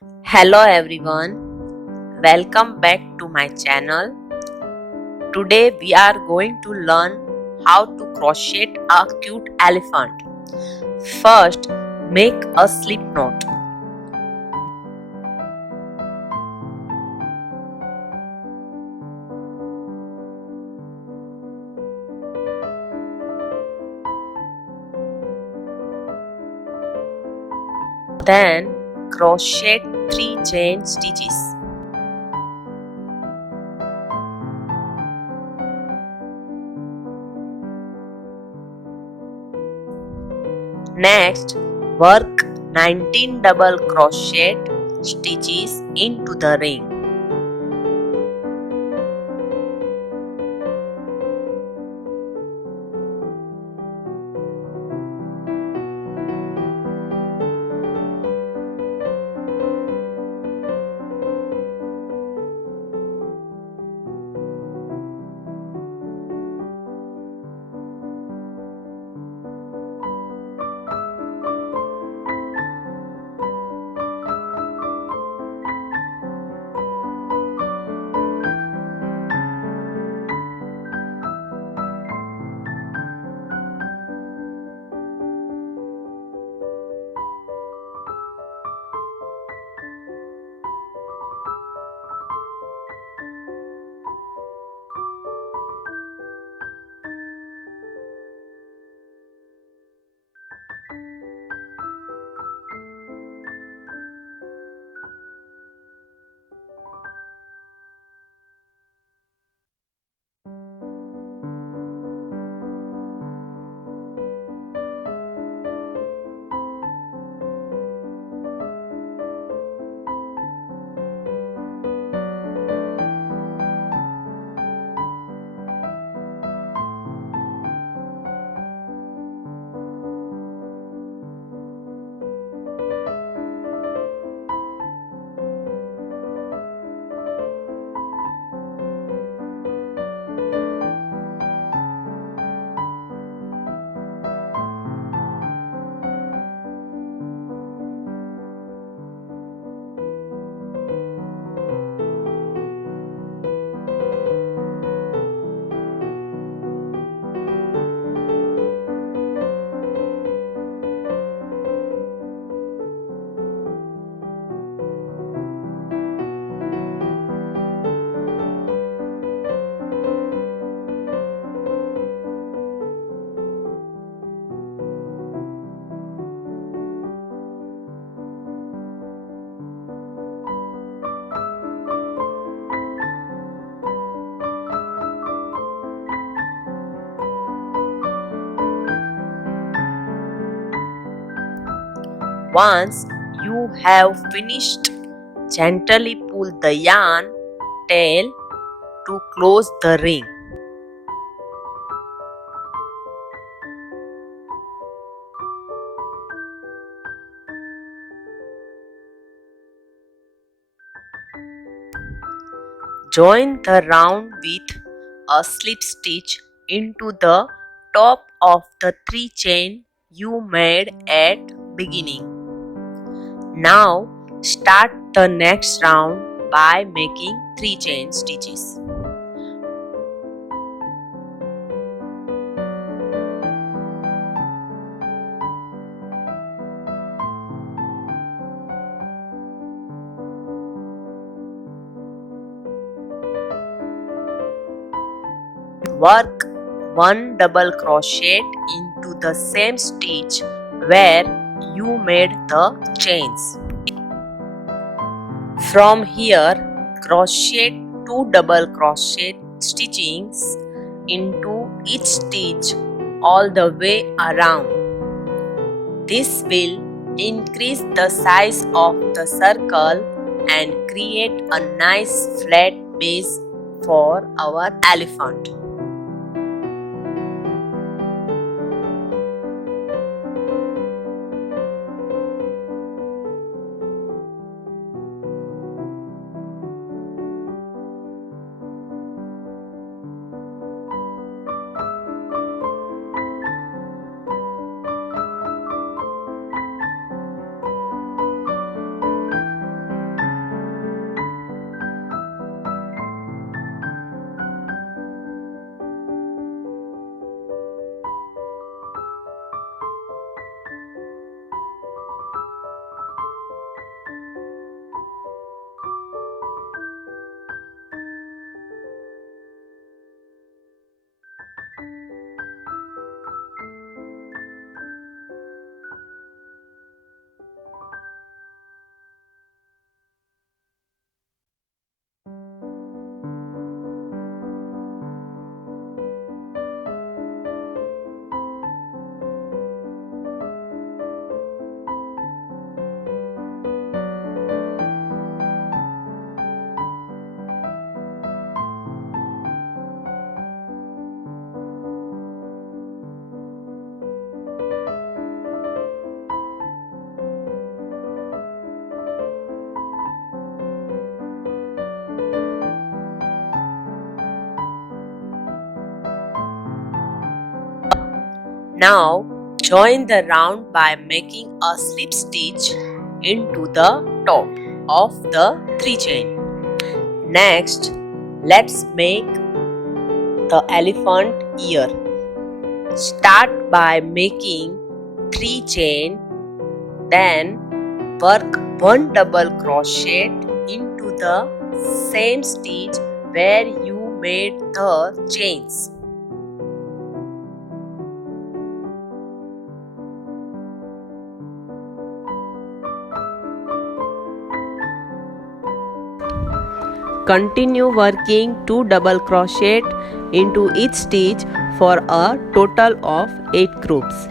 Hello everyone, welcome back to my channel. Today we are going to learn how to crochet a cute elephant. First, make a slip knot. Then crochet 3 chain stitches. Next, work 19 double crochet stitches into the ring. Once you have finished, gently pull the yarn tail to close the ring. Join the round with a slip stitch into the top of the 3 chain you made at beginning. Now start the next round by making 3 chain stitches. Work 1 double crochet into the same stitch where you made the chains. From here, crochet 2 double crochet stitchings into each stitch all the way around. This will increase the size of the circle and create a nice flat base for our elephant. Now join the round by making a slip stitch into the top of the 3 chain. Next, let's make the elephant ear. Start by making 3 chain, then work 1 double crochet into the same stitch where you made the chains. Continue working 2 double crochet into each stitch for a total of 8 groups.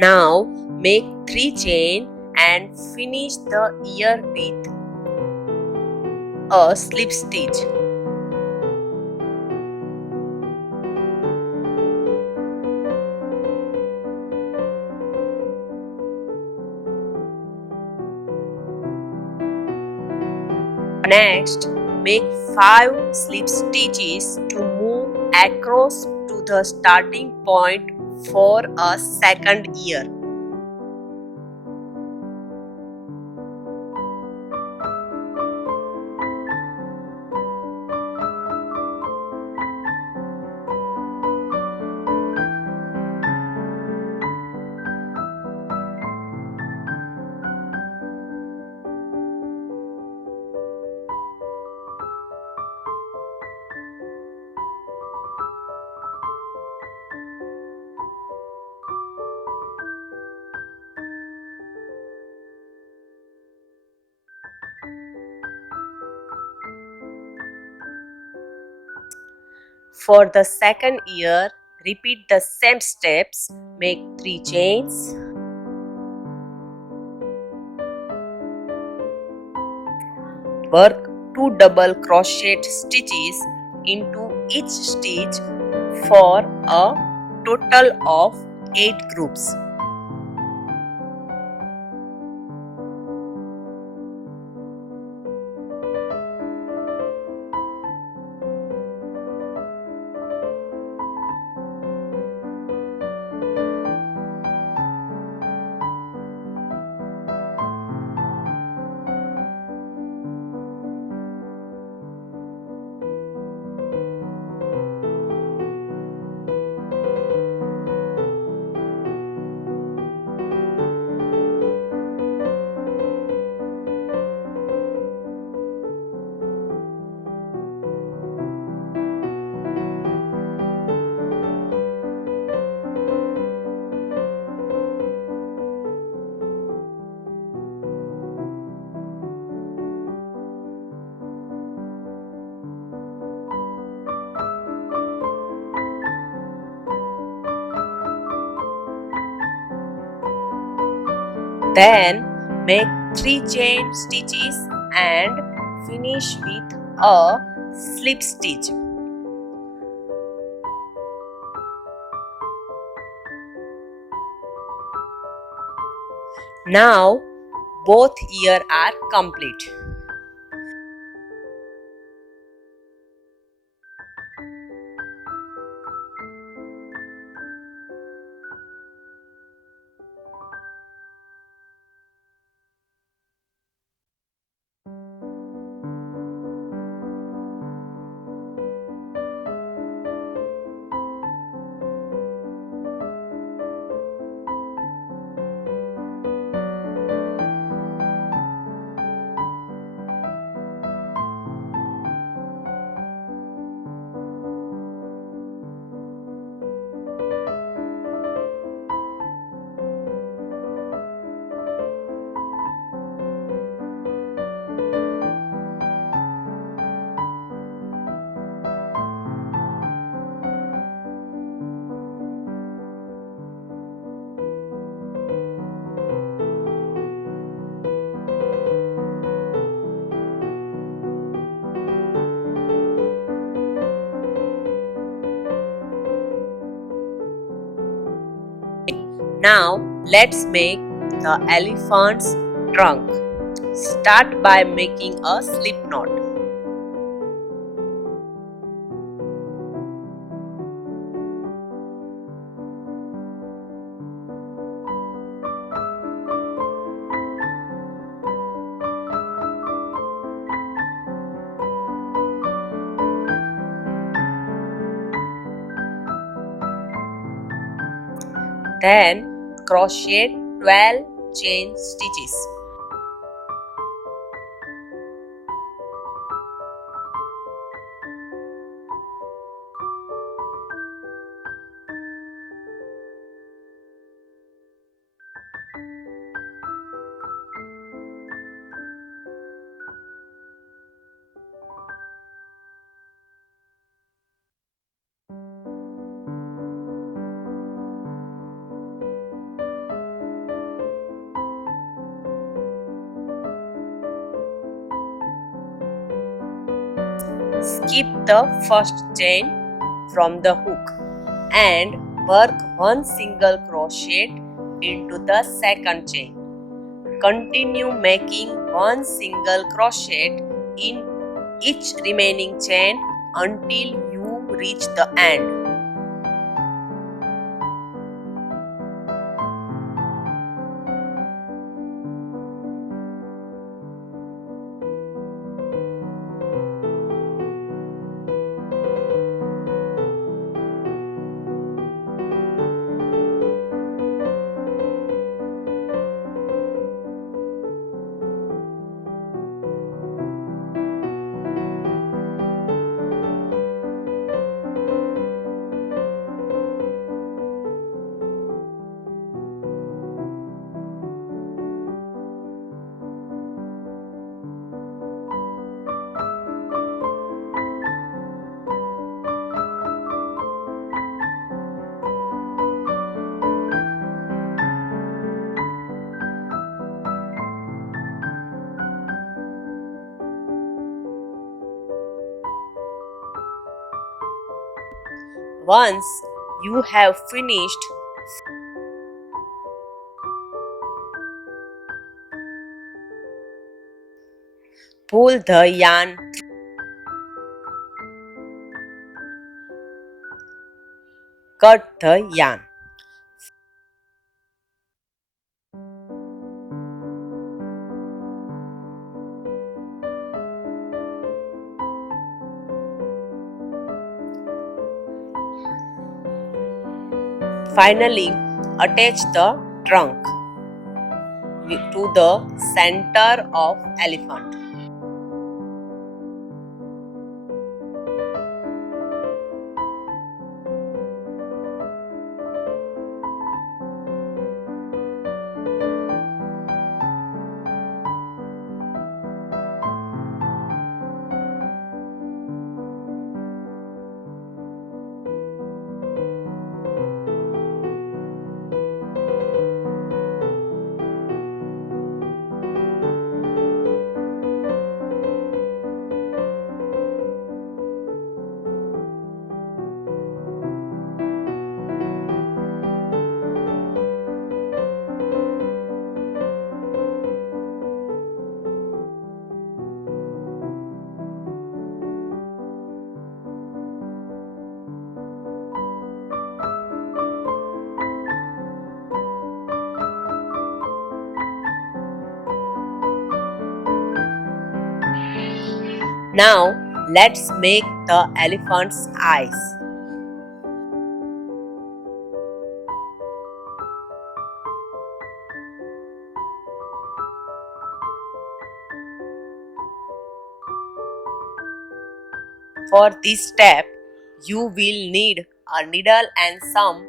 Now make 3 chain and finish the ear with a slip stitch. Next, make 5 slip stitches to move across to the starting point for a second ear. For the second ear, repeat the same steps. Make 3 chains. Work 2 double crochet stitches into each stitch for a total of 8 groups. Then make 3 chain stitches and finish with a slip stitch. Now both ears are complete. Now let's make the elephant's trunk. Start by making a slip knot. Then crochet 12 chain stitches. Skip the first chain from the hook and work one single crochet into the second chain. Continue making one single crochet in each remaining chain until you reach the end. Once you have finished, pull the yarn, cut the yarn. Finally, attach the trunk to the center of elephant. Now let's make the elephant's eyes. For this step, you will need a needle and some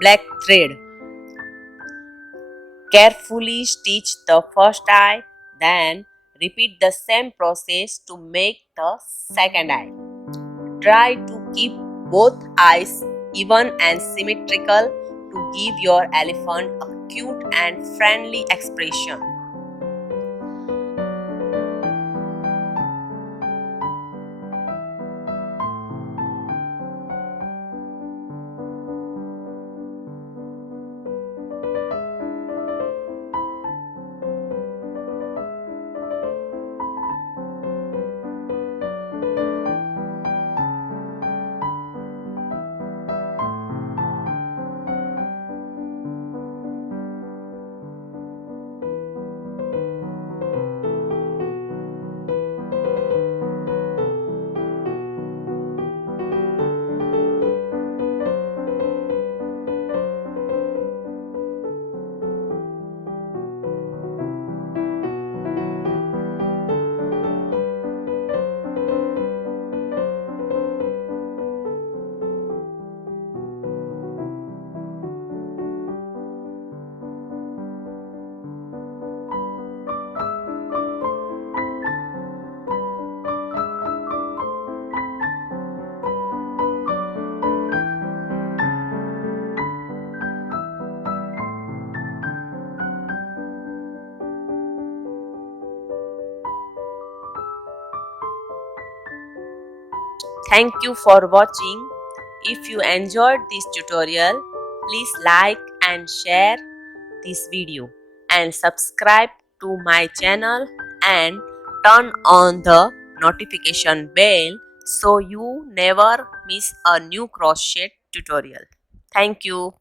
black thread. Carefully stitch the first eye, then repeat the same process to make the second eye. Try to keep both eyes even and symmetrical to give your elephant a cute and friendly expression. Thank you for watching. If you enjoyed this tutorial, please like and share this video and subscribe to my channel and turn on the notification bell so you never miss a new crochet tutorial. Thank you.